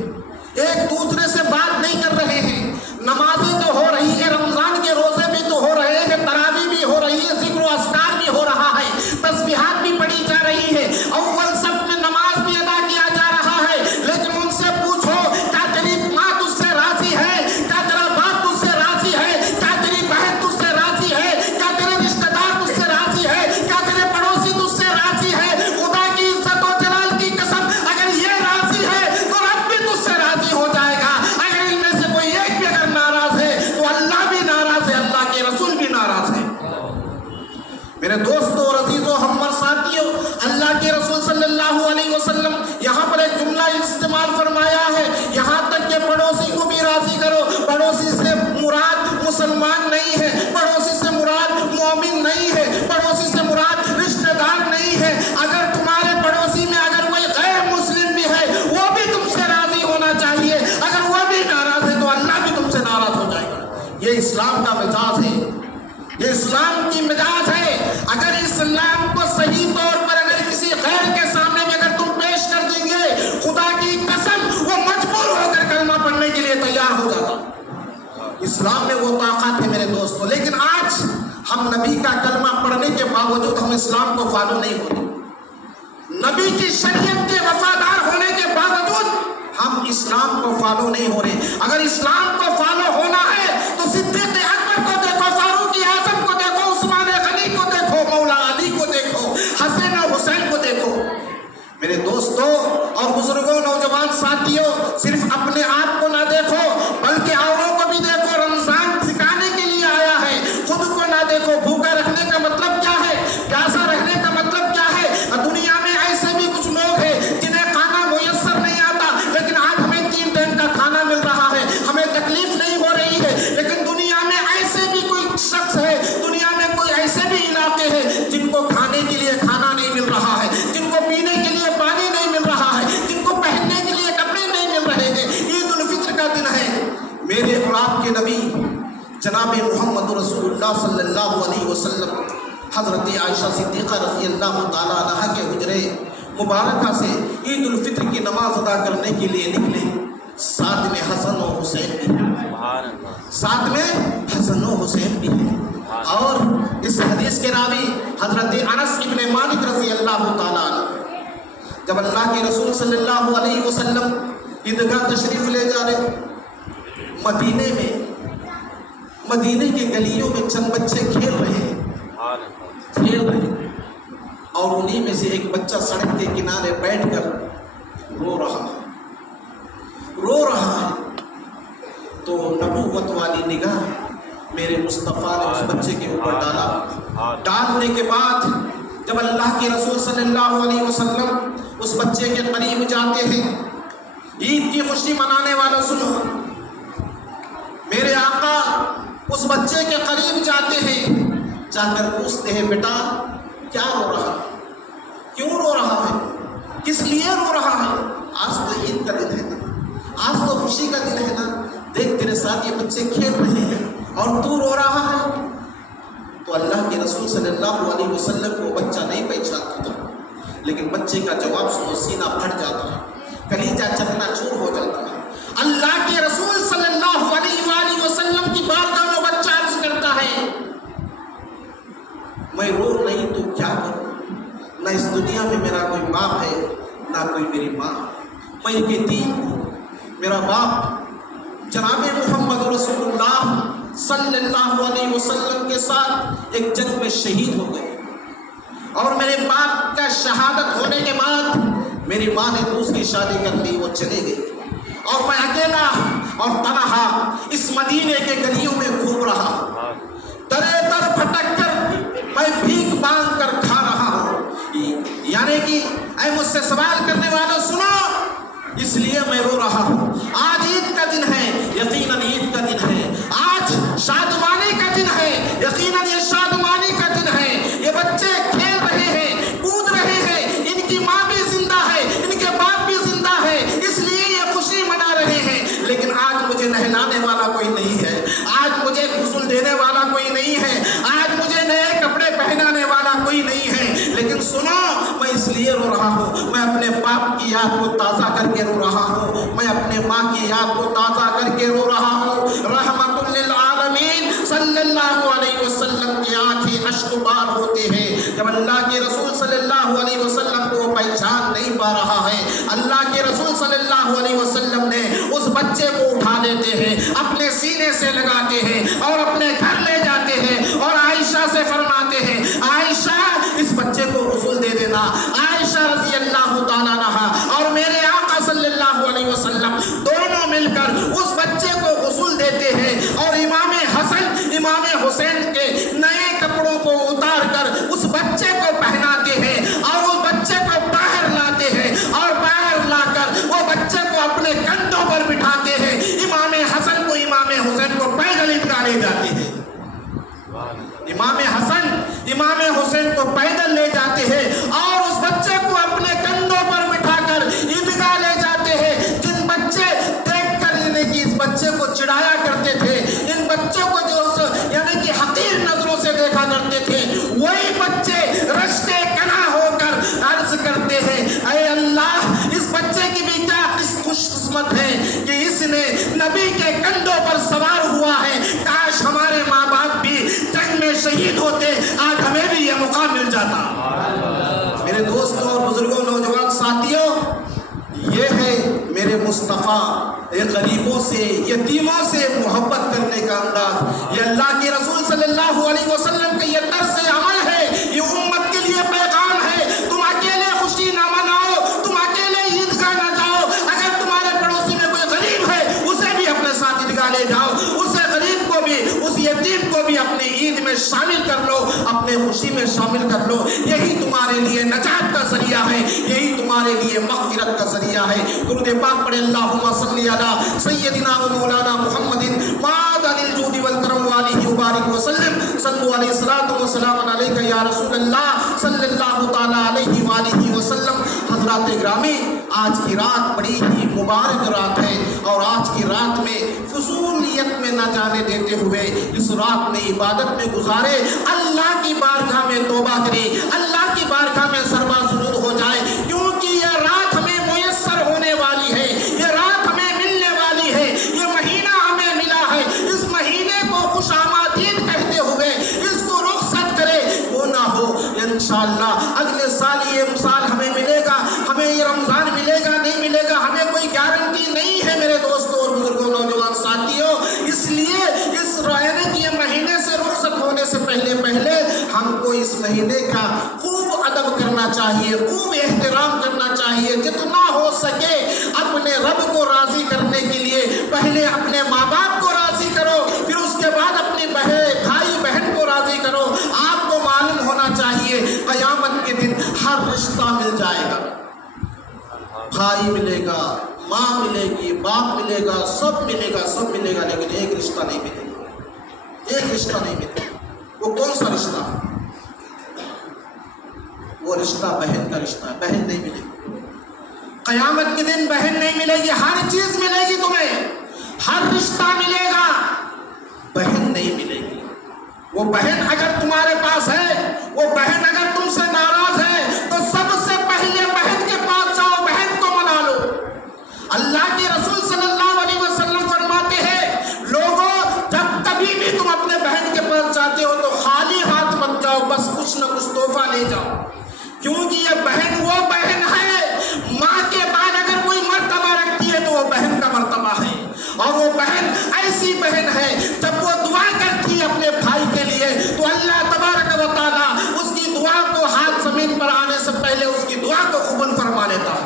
ایک دوسرے سے بات نہیں کر رہے ہیں۔ نمازیں تو ہو رہی ہے، رمضان کے روزے بھی تو ہو رہے ہیں، تراویح بھی ہو رہی ہے، ذکر و اذکار بھی ہو رہا ہے، تسبیحات بھی پڑھی جا رہی ہے، اول صف میں نماز بھی ادا کیا جا رہا ہے، لیکن ان سے پوچھو کیا تیری ماں تجھ سے راضی ہے؟ کیا تیرا باپ تجھ سے راضی ہے؟ کیا تیری بہن تجھ سے راضی ہے؟ کیا تیرے رشتہ دار تجھ سے راضی ہے؟ کیا تیرے پڑوسی تجھ سے راضی ہے؟ خدا کی عزت و جلال کی قسم، اگر یہ راضی ہے تو رب بھی تجھ سے راضی ہو جائے گا۔ اگر ان میں سے کوئی ایک بھی اگر ناراض ہے تو اللہ بھی ناراض ہے، اللہ کے رسول بھی ناراض ہے۔ میرے دوستوں اور عزیزوں، ہم اور ساتھیوں، اللہ کے رسول صلی اللہ علیہ وسلم یہاں پر ایک جملہ استعمال فرمایا ہے، یہاں تک کہ پڑوسی کو بھی راضی کرو۔ پڑوسی سے مراد مسلمان نہیں ہے، پڑوسی سے مراد مومن نہیں ہے، پڑوسی سے مراد رشتہ دار نہیں ہے۔ اگر تمہارے پڑوسی میں اگر کوئی غیر مسلم بھی ہے وہ بھی تم سے راضی ہونا چاہیے، اگر وہ بھی ناراض ہے تو اللہ بھی تم سے ناراض ہو جائے گا۔ یہ اسلام کا مزاج ہے، یہ اسلام کی مزاج ہے۔ اگر اسلام کو صحیح طور پر اگر کسی غیر کے سامنے میں اگر تم پیش کر دیں گے، خدا کی قسم وہ مجبور ہو کر کلمہ پڑھنے کے لیے تیار ہو جاتا۔ اسلام میں وہ طاقت ہے میرے دوستوں، لیکن آج ہم نبی کا کلمہ پڑھنے کے باوجود ہم اسلام کو فالو نہیں ہوتے، نبی کی شریعت کے وفادار ہونے کے باوجود ہم اسلام کو فالو نہیں ہو رہے۔ اگر اسلام کو فالو ہونا ہے تو صدیق اکبر کو دیکھو، فاروق اعظم کو دیکھو، عثمان غنی کو دیکھو، اللہ صلی اللہ علیہ وسلم حضرت عائشہ صدیقہ رضی اللہ تعالیٰ عنہا کے حجرے مبارکہ سے عید الفطر کی نماز ادا کرنے کے لیے نکلے. ساتھ میں حسن و حسین بھی ہیں، ساتھ میں حسن و حسین بھی ہیں. اور اس حدیث کے راوی حضرت انس ابن مالک رضی اللہ تعالیٰ عنہ جب اللہ کے رسول صلی اللہ علیہ وسلم عیدگاہ تشریف لے جا رہے، مدینے کے گلیوں میں چند بچے کھیل رہے ہیں اور انہی میں سے ایک بچہ سڑک کے کنارے بیٹھ کر رو رہا ہے. تو نبوت والی نگاہ میرے مصطفیٰ نے اس بچے کے اوپر ڈالنے کے بعد جب اللہ کے رسول صلی اللہ علیہ وسلم اس بچے کے قریب جاتے ہیں، عید کی خوشی منانے والوں سنو، میرے آقا اس بچے کے قریب جاتے ہیں، جا کر پوچھتے ہیں بیٹا کیا رو رہا ہے، کیوں رو رہا ہے، کس لیے رو رہا ہے؟ آج تو عید کا دن ہے نا، آج تو خوشی کا دن ہے نا، دیکھ تیرے ساتھ یہ بچے کھیل رہے ہیں اور تو رو رہا ہے. تو اللہ کے رسول صلی اللہ علیہ وسلم کو بچہ نہیں پہچانتا تھا، لیکن بچے کا جواب سنو سینہ پھٹ جاتا ہے، کلیجہ چکنا چور ہو جاتا ہے. اللہ کے رسول صلی اللہ علیہ وآلہ وسلم کی بارگاہ میں بچہ عرض کرتا ہے میں رو نہیں تو کیا کروں، نہ اس دنیا میں میرا کوئی باپ ہے نہ کوئی میری ماں، میں ایک یتیم ہوں. میرا باپ جناب محمد رسول اللہ صلی اللہ علیہ وسلم کے ساتھ ایک جنگ میں شہید ہو گئے اور میرے باپ کا شہادت ہونے کے بعد میری ماں نے دوسری شادی کر لی، وہ چلے گئی اور میں اکیلا اور تنہا اس مدینے کے گلیوں میں گھوم رہا، درے در بھٹک کر میں بھیک مانگ کر کھا رہا ہوں. یعنی کہ اے مجھ سے سوال کرنے والوں سنو، اس لیے میں رو رہا ہوں. آج عید کا دن ہے، یقیناً عید کا دن ہے، آج شادمانی کا دن ہے، یقیناً یہ شادمانی کا دن ہے. یہ بچے کھیل رہے ہیں، کود رہے ہیں، ان کی ماں بھی زندہ ہے، ان کے باپ بھی زندہ ہے، اس لیے یہ خوشی منا رہے ہیں. لیکن آج مجھے نہلانے والا کوئی نہیں ہے، آج مجھے غسل دینے والا کوئی نہیں ہے، آج مجھے نئے کپڑے پہنانے والا کوئی نہیں ہے. لیکن سنو، میں اس لیے رو رہا ہوں، میں اپنے باپ کی یاد کو تازہ کر کے رو رہا ہوں، میں اپنے ماں کی یاد کو تازہ کر کے رو رہا ہوں. رحمت للعالمین صلی اللہ علیہ وسلم کی آنکھیں اشک بار ہوتے ہیں جب اللہ کے رسول صلی اللہ علیہ وسلم کو پہچان نہیں پا رہا ہے. اللہ کے رسول صلی اللہ علیہ وسلم نے اس بچے کو اٹھا لیتے ہیں، اپنے سینے سے لگاتے ہیں اور اپنے گھر لے جاتے ہیں اور عائشہ سے فرماتے ہیں عائشہ اس بچے کو غسل دے دینا. عائشہ رضی اللہ تعالیٰ عنہا اور میرے آقا صلی اللہ علیہ وسلم دونوں مل کر اس بچے کو غسل دیتے ہیں اور امام حسن امام حسین کے نئے کپڑوں کو اتار کر اس بچے کو پہناتے ہیں اور اس بچے کو باہر لاتے ہیں اور باہر لا کر وہ بچے کو اپنے کندھوں پر بٹھاتے ہیں. امام حسن کو امام حسین کو پیدل عیدگاہ لے جاتے ہیں، امام حسن امام حسین کو پیدل لے جاتے ہیں اور اس بچے کو اپنے کندھوں پر بٹھا کر عیدگاہ لے جاتے ہیں. جن بچے دیکھ کر یعنی کہ اس بچے کو چڑھایا کرتے تھے، ان بچوں کو جو یعنی کہ حقیر نظروں سے دیکھا کرتے تھے، وہی بچے رشتے کنا ہو کر عرض کرتے ہیں اے اللہ اس بچے کی بھی کیا خوش قسمت ہے کہ اس نے نبی کے کندھوں پر سوار ہوا ہے. کاش ہمارے ماں باپ بھی جنگ میں شہید ہوتے، آج ہمیں بھی یہ موقع مل جاتا. میرے دوستوں اور بزرگوں، نوجوان ساتھیوں، یہ ہے میرے مصطفیٰ غریبوں سے یتیموں سے محبت کرنے کا انداز. یہ اللہ کے رسول صلی اللہ علیہ وسلم کا یہ طرز عمل ہے، یہ امت کے لیے پیغام ہے. تم اکیلے خوشی نہ مناؤ، تم اکیلے عیدگاہ نہ جاؤ. اگر تمہارے پڑوسی میں کوئی غریب ہے اسے بھی اپنے ساتھ عیدگاہ لے جاؤ، اسے غریب کو بھی اس یتیم کو بھی اپنی عید میں شامل کر لو، اپنے خوشی میں شامل کر لو. یہی تمہارے لیے نجات کا ذریعہ ہے، یہی تمہارے لیے مغفرت کا ذریعہ ہے. درود پاک پڑھے اللہم صلی علی سیدنا و مولانا محمد معدن الجود والکرم وآلہ وبارک وسلم. صلو علیہ الصلاۃ والسلام علیک یا رسول اللہ صلی اللہ تعالی علیہ وآلہ وسلم. حضرات گرامی، آج کی رات بڑی ہی مبارک رات ہے اور آج کی رات میں فضولیت میں نہ جانے دیتے ہوئے اس رات میں عبادت میں گزارے، اللہ کی بارگاہ میں توبہ کرے، اللہ کی بارگاہ میں سرما سرود ہو جائے، کیونکہ یہ رات ہمیں میسر ہونے والی ہے، یہ رات ہمیں ملنے والی ہے، یہ مہینہ ہمیں ملا ہے۔ اس مہینے کو خوش آمدید کہتے ہوئے اس کو رخصت کرے، وہ نہ ہو انشاءاللہ اگلے سال یہ سال ہمیں ملے گا، ہمیں یہ رمضان ملے گا نہیں ملے گا، ہمیں کوئی گارنٹی نہیں ہے میرے دوستوں اور بزرگوں نوجوان ساتھیوں۔ اس لیے اس رہنے کے مہینے سے رخصت ہونے سے پہلے ہم کو اس مہینے کا خوب ادب کرنا چاہیے، خوب احترام کرنا چاہیے، جتنا ہو سکے اپنے رب کو راضی کرنے کے لیے پہلے اپنے ماں باپ کو راضی کرو، پھر اس کے بعد اپنی بھائی بہن کو راضی کرو۔ آپ کو معلوم ہونا چاہیے قیامت کے دن ہر رشتہ مل جائے گا، بھائی ملے گا، ماں ملے گی، باپ ملے گا، سب ملے گا، سب ملے گا، لیکن ایک رشتہ نہیں ملے گا، ایک رشتہ نہیں ملے گا۔ وہ کون سا رشتہ؟ وہ رشتہ بہن کا رشتہ ہے، بہن نہیں ملے گی قیامت کے دن، بہن نہیں ملے گی، ہر چیز ملے گی تمہیں، ہر رشتہ ملے گا، بہن نہیں ملے گی۔ وہ بہن اگر تمہارے پاس ہے، وہ بہن اگر تم سے ناراض ہے تو سب سے پہلے بہن کے پاس جاؤ، بہن کو منا لو۔ اللہ کے رسول صلی اللہ علیہ وسلم فرماتے ہیں لوگوں جب کبھی بھی تم اپنے بہن کے پاس جاتے ہو تو خالی ہاتھ مت جاؤ، بس کچھ نہ کچھ تحفہ لے جاؤ، کیونکہ یہ بہن وہ بہن ہے، ماں کے بعد اگر کوئی مرتبہ رکھتی ہے تو وہ بہن کا مرتبہ ہے، اور وہ بہن ایسی بہن ہے جب وہ دعا کرتی ہے اپنے بھائی کے لیے تو اللہ تبارک و تعالیٰ اس کی دعا کو ہاتھ زمین پر آنے سے پہلے اس کی دعا کو قبول فرما لیتا ہے۔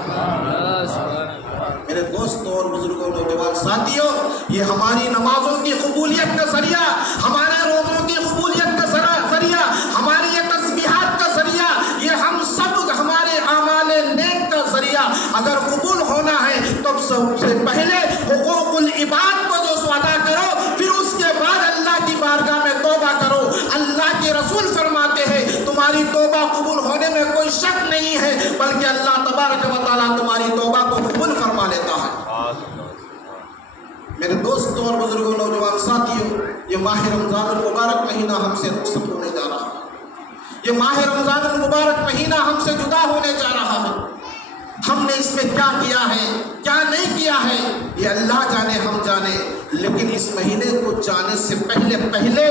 میرے دوستوں اور بزرگوں نوجوان ساتھیوں، یہ ہماری نمازوں کی قبولیت کا ذریعہ، ہمارے روزوں کی قبولیت کا ذریعہ، ہماری یہ تسبیحات کا ذریعہ، یہ ہم سب ہمارے اعمال نیک کا ذریعہ اگر قبول ہونا ہے تو سب سے پہلے حقوق العباد کو جو ادا کرو، پھر اس کے بعد اللہ کی بارگاہ میں توبہ کرو۔ اللہ کے رسول فرماتے ہیں تمہاری توبہ قبول ہونے میں کوئی شک نہیں ہے، بلکہ اللہ تبارک و تعالیٰ تمہاری توبہ کو قبول فرما لیتا ہے۔ میرے دوستوں اور بزرگوں نوجوان ساتھیوں، یہ ماہ رمضان المبارک مہینہ ہم سے رخصت ہونے جا رہا ہے، یہ ماہ رمضان المبارک مہینہ ہم سے جدا ہونے جا رہا ہے۔ ہم نے اس میں کیا کیا ہے، کیا نہیں کیا ہے، یہ اللہ جانے ہم جانے، لیکن اس مہینے کو جانے سے پہلے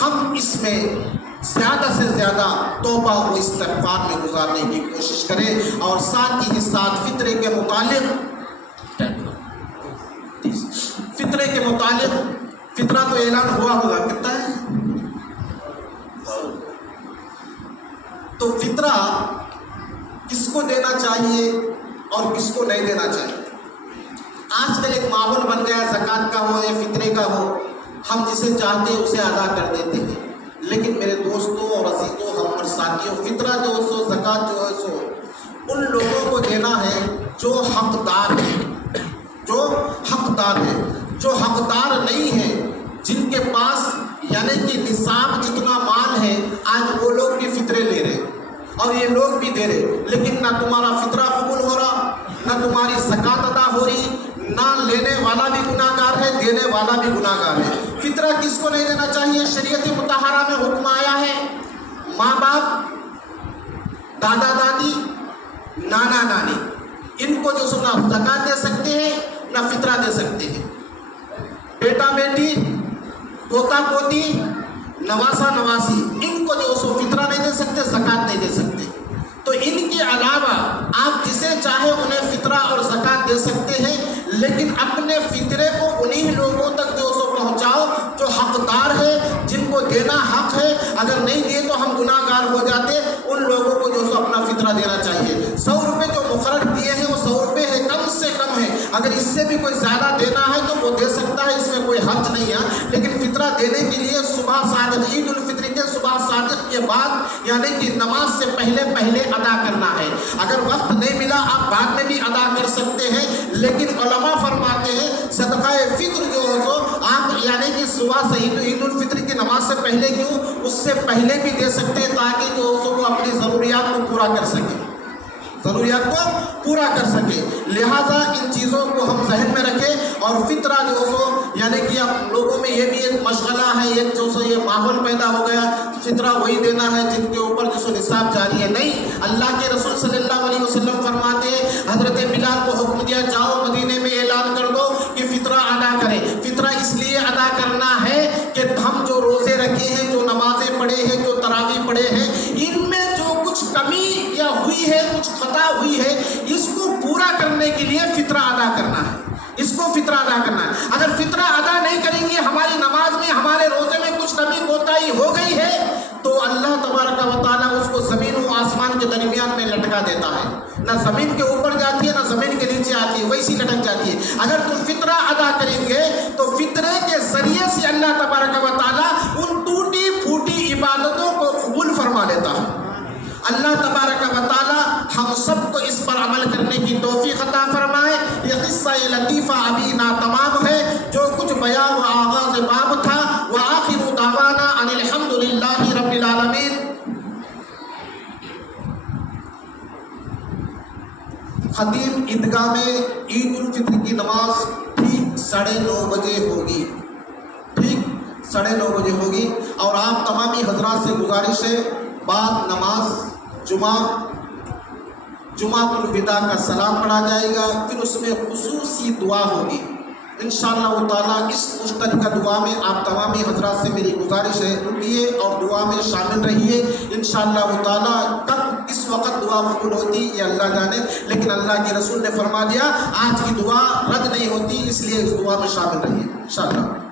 ہم اس میں زیادہ سے زیادہ توبہ و استغفار میں گزارنے کی کوشش کریں، اور ساتھ ہی ساتھ فطرے کے متعلق فطرہ تو اعلان ہوا ہوگا، کتنا ہے تو فطرہ کس کو دینا چاہیے اور کس کو نہیں دینا چاہیے۔ آج کل ایک ماحول بن گیا، زکوٰۃ کا ہو یا فطرے کا ہو، ہم جسے چاہتے ہیں اسے ادا کر دیتے ہیں، لیکن میرے دوستوں اور عزیزوں ہم ساتھیوں، فطرہ جو سو، زکوٰۃ جو ہے سو ان لوگوں کو دینا ہے جو حقدار ہیں، جو حقدار نہیں ہیں، جن کے پاس یعنی کہ نصاب جتنا مال ہے، آج وہ لوگ بھی فطرے لے رہے اور یہ لوگ بھی دے رہے، لیکن نہ تمہارا فطرہ قبول ہو رہا، نہ تمہاری زکوٰۃ ادا ہو رہی، نہ لینے والا بھی گناہ گار ہے، دینے والا بھی گناہ گار ہے۔ فطرہ کس کو نہیں دینا چاہیے؟ شریعت مطہرہ میں حکم آیا ہے ماں باپ، دادا دادی، نانا نانی، ان کو جو سو نہ زکوٰۃ دے سکتے ہیں نہ فطرہ دے سکتے ہیں۔ بیٹا بیٹی، پوتا پوتی، نواسا نواسی، ان کو جو سو فطرہ نہیں دے سکتے، زکوٰۃ نہیں دے سکتے۔ تو ان کے علاوہ آپ جسے چاہے انہیں فطرہ اور زکوٰۃ دے سکتے ہیں، لیکن اپنے فطرے کو انہی لوگوں تک جو سو پہنچاؤ جو حقدار ہے، جن کو دینا حق ہے، اگر نہیں دیے تو ہم گناہ گار ہو جاتے، ان لوگوں کو جو سو اپنا فطرہ دینا چاہیے۔ 100 روپے جو مقرر دیے ہیں وہ 100 روپے ہے، کم سے کم ہے، اگر اس سے بھی کوئی زیادہ دینا ہے تو وہ دے سکتا ہے، اس میں کوئی حرج نہیں ہے، لیکن فطرہ دینے کے لیے صبح صادق، عید الفطر کے صبح صادق کے بعد یعنی کہ نماز سے پہلے ادا کرنا ہے۔ اگر وقت نہیں ملا آپ بعد میں بھی ادا کر سکتے ہیں، لیکن علماء فرماتے ہیں صدقہ فطر جو ہو تو آپ یعنی کہ صبح سے عید الفطر کی نماز سے پہلے کیوں، اس سے پہلے بھی دے سکتے ہیں، تاکہ جو وہ اپنی ضروریات کو پورا کر سکے، لہٰذا ان چیزوں کو ہم ذہن میں رکھیں، اور فطرہ جو سو یعنی کہ اب لوگوں میں یہ بھی ایک مشغلہ ہے، ایک جو سو یہ ماحول پیدا ہو گیا فطرہ وہی دینا ہے جن کے اوپر جو سو نصاب جاری ہے۔ نہیں، اللہ کے رسول صلی اللہ علیہ وسلم فرماتے ہیں، حضرت بلال کو حکم دیا جاؤ مدینے میں اعلان کر دو کہ فطرہ ادا کرے۔ فطرہ اس لیے ادا کرنا ہے کہ ہم جو روزے رکھے ہیں، جو نمازیں پڑھے ہیں، جو تراویح پڑھے ہیں، ان میں جو کچھ کمی یا ہوئی ہے، کچھ خطا ہوئی ہے، اس کو پورا کرنے کے لیے فطرہ ادا کرنا ہے، اس کو فطرہ ادا کرنا ہے۔ اگر فطرہ ادا نہیں کریں گے، ہماری نماز میں ہمارے روزے میں کچھ کمی کوتاہی ہو گئی ہے تو اللہ تبارک و تعالیٰ اس کو زمین و آسمان کے درمیان میں لٹکا دیتا ہے، نہ زمین کے اوپر جاتی ہے نہ زمین کے نیچے آتی ہے، ویسی لٹک جاتی ہے۔ اگر تم فطرہ ادا کریں گے تو فطرے کے ذریعے سے اللہ تبارک و تعالیٰ ان ٹوٹی پھوٹی عبادتوں کو قبول فرما لیتا ہے۔ اللہ تبارک و تعالیٰ ہم سب کو اس پر عمل کرنے کی توفیق عطا فرمائے۔ یہ قصہ لطیفہ ابھی ناتمام ہے، جو کچھ بیان و آغاز باب تھا۔ وآخر دعوانا ان الحمد للہ رب العالمین۔ خطیب عیدگاہ میں عید الفطر کی نماز ٹھیک 9:30 بجے ہوگی، ٹھیک 9:30 بجے ہوگی، اور آپ تمامی حضرات سے گزارش ہے بعد نماز جمعۃ الوداع کا سلام پڑھا جائے گا، پھر اس میں خصوصی دعا ہوگی انشاءاللہ تعالیٰ۔ اس مشترکہ دعا میں آپ تمامی حضرات سے میری گزارش ہے رکیے اور دعا میں شامل رہیے انشاءاللہ تعالیٰ۔ کب اس وقت دعا قبول ہوتی یہ اللہ جانے، لیکن اللہ کے رسول نے فرما دیا آج کی دعا رد نہیں ہوتی، اس لیے اس دعا میں شامل رہیے انشاءاللہ۔